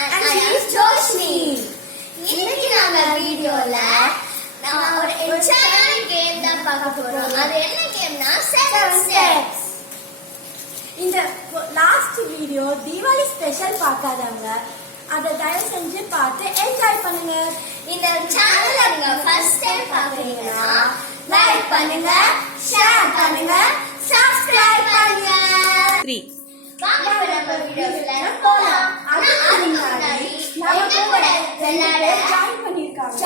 and I am Joshni. இன்னைக்கு நம்ம வீடியோல நான் ஒரு என்சைன் கேம் தான் பார்க்க போறோம். அது என்ன கேம்னா 7 steps. இந்த லாஸ்ட் வீடியோ தீபாவளி ஸ்பெஷல் பார்க்காதவங்க அதை தயவு செஞ்சு பார்த்து என்ஜாய் பண்ணுங்க. இந்த சேனலை நீங்க ஃபர்ஸ்ட் டைம் பார்க்கறீங்கன்னா லைக் பண்ணுங்க, ஷேர் பண்ணுங்க, சப்ஸ்கிரைப் பண்ணுங்க. 3 வாங்க நம்ம வீடியோக்குள்ள போலாம். ஆனா அதுக்கு முன்னாடி நம்ம கூட விளையாட ஜாயின் பண்ணிருக்காங்க.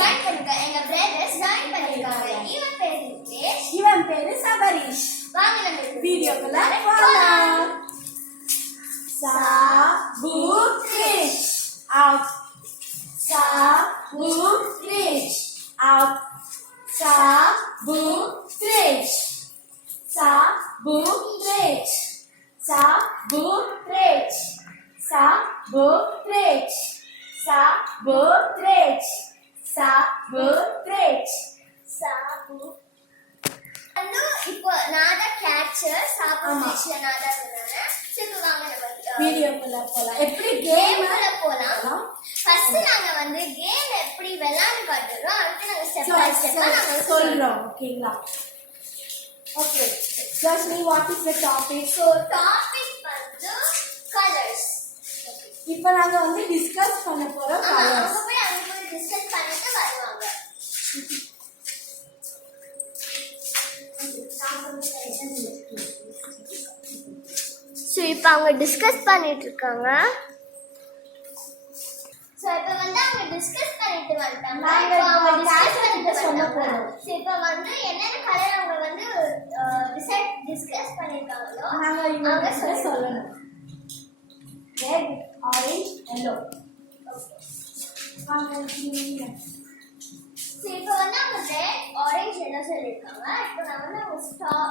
எங்க பிரதர்ஸ் ஜாயின் பண்ணிருக்காங்க. இவன் பேரு நிகேஷ், இவன் பேரு சபரீஷ். வாங்க நம்ம வீடியோக்குள்ள போலாம். சா பூ Girish out. Sa bu krish out. Sa bu krish. Sa bu krish. Sa bu krish. Sa bu krish. Sa bu krish. Sa bu krish. Sa bu. இப்போ நான் தான் கேட்சர், சாப்பிடுச்சு நான் தான் விளையாடுறேன். சரி வாங்க நம்ம வீடியோக்குள்ள போலாம். எப்படி கேம்ல போலாம். ஃபர்ஸ்ட் நாங்க கேம் எப்படி விளையாட காட்டுறோம், அடுத்து நாங்க ஸ்டெப் பை ஸ்டெப்பா நாங்க சொல்றோம். ஓகேங்களா? Okay. Joshni, what is the topic? So topic colors. இப்போ நாங்க டிஸ்கஸ் பண்ண போறோம் colors. அங்க போய் டிஸ்கஸ் பண்ணிட்டு வருவாங்க. சோ இப்போ அவங்க டிஸ்கஸ் பண்ணிட்டு இருக்காங்க. சோ இப்போ அவங்க டிஸ்கஸ் பண்ணிட்டு வந்துட்டாங்க. இப்போ அவங்க டிஸ்கஸ் பண்ணிட்டு சொல்ல போறோம். சோ இப்போ என்னென்ன கலர் அவங்க டிஸ்கஸ் பண்ணிருக்காங்களோ நாங்க சொல்லணும். Red, orange, yellow. Okay. So இப்போ அவங்க ரெட், ஆரஞ்சு, எல்லோ சொல்லிருக்காங்க. இப்போ நான் அவங்க ஸ்டாப்.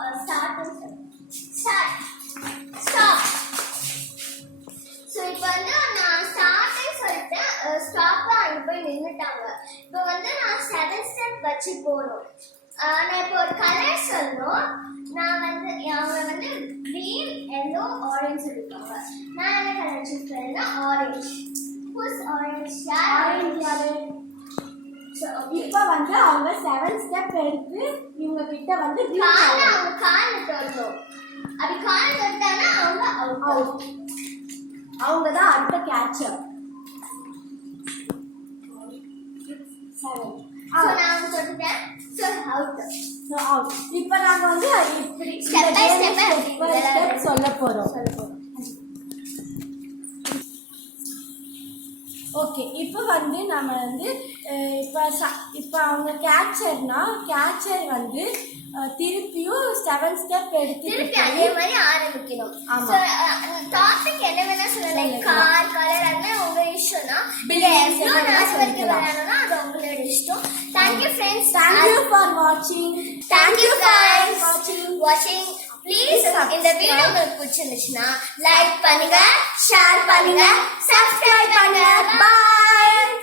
சோ இப்போ நான் ஸ்டார்ட் சொல்லிட்டேன், ஸ்டாப் அங்க போய் நின்னுட்டாங்க. இப்போ நான் 7 ஸ்டெப் வச்சு போறோம். நான் இப்போ ஒரு கலர் சொல்லணும். நான் அவங்க கிரீன், எல்லோ, ஆரஞ்சு சொல்லிருக்காங்க. நான் என்ன கலர் சூஸ் பண்ணேன்னா ஆரஞ்சு. Whose orange? ஆரஞ்சு. இப்ப அவங்க 7 ஸ்டெப் எடுத்து இவங்க கிட்ட அவங்க கால்ல தொடணும். அப்படி கால்ல தொட்டானா அவங்க அவுட். அவங்க தான் அடுத்த கேட்சர். 7 சோ நான் தொட்டுட்டேன். So out. இப்ப நாங்க இப்படி ஸ்டெப் பை ஸ்டெப் சொல்ல போறோம். ஓகே. இப்போ நம்ம இப்போ அவங்க கேட்சர்னா கேட்சர் திருப்பியும் 7 ஸ்டெப் எடுத்து திருப்பி அதே மாதிரி ஆரம்பிக்கணும். சோ டாபிக் என்ன வேணா சொல்லலாம். கார், கலர் அதெல்லாம் உங்க இஷ்டம் தான். இல்ல எவ்வளவு நாள் வரைக்கும் விளையாடணும்னா அது உங்களோட இஷ்டம். Thank you friends. Thank you for watching. Thank you guys watching. Please இந்த வீடியோ உங்களுக்கு பிடிச்சிருந்துச்சுன்னா லைக் பண்ணுங்க, ஷேர் பண்ணுங்க, சப்ஸ்கிரைப் பண்ணுங்க. Bye.